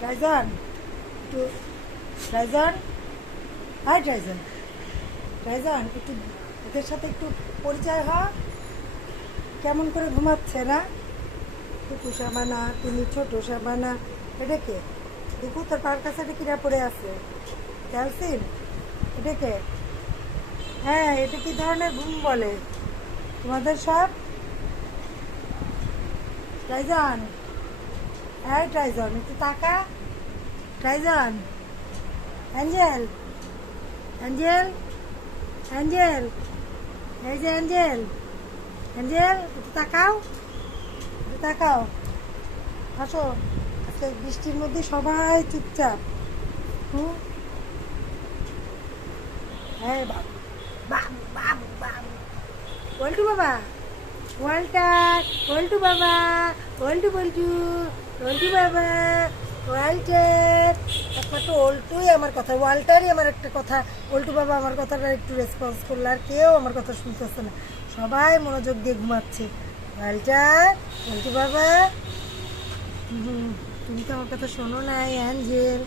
টাইজন, একটু টাইজন, হাই টাইজন, টাইজন একটু এদের সাথে একটু পরিচয় হ। কেমন করে ঘুমাচ্ছে না? টুকু সাবানা, তুমি ছোট সাবানা, এটা কে? দেখো তোর পার কাছে এটা কিরা পড়ে আছে, ক্যালসিন, এটা কে? হ্যাঁ, এটা কি ধরনের ঘুম বলে তোমাদের সব? টাইজন, হ্যাঁ টাইজন একটু তাকা। টাইজন, অ্যাঞ্জেল, অ্যাঞ্জেল, অ্যাঞ্জেল, এই যে অ্যাঞ্জেল, অ্যাঞ্জেল একটু তাকাও, একটু তাকাও, আসো। আজকে বৃষ্টির মধ্যে সবাই চুপচাপ। হুম, হ্যাঁ বাবু, বাবু বাবু বাবু, বল্টু বাবা, ওয়াল্টার, বল্টু বাবা, বল্টু বল্টু, বল্টু বাবা, ওয়াল্টার। একমাত্র ওল্টুই আমার কথা, ওয়াল্টারই আমার একটা কথা। ওল্টু বাবা আমার কথাটা একটু রেসপন্স করলে, আর কেউ আমার কথা শুনতেছে না, সবাই মনোযোগ দিয়ে ঘুমাচ্ছে। ওয়াল্টার, বল্টু বাবা, তুমি তো আমার কথা শোনো নাই। অ্যাঞ্জেল,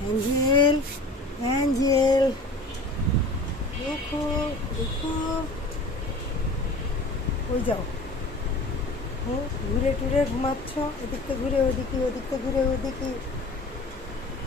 অ্যাঞ্জেল, অ্যাঞ্জেল, দেখো, দেখো, ওই যাও। হুম, ঘুরে টুরে ঘুমাচ্ছ, এদিকতে ঘুরে ওদিকে, ওদিকতে ঘুরে ওদিকে।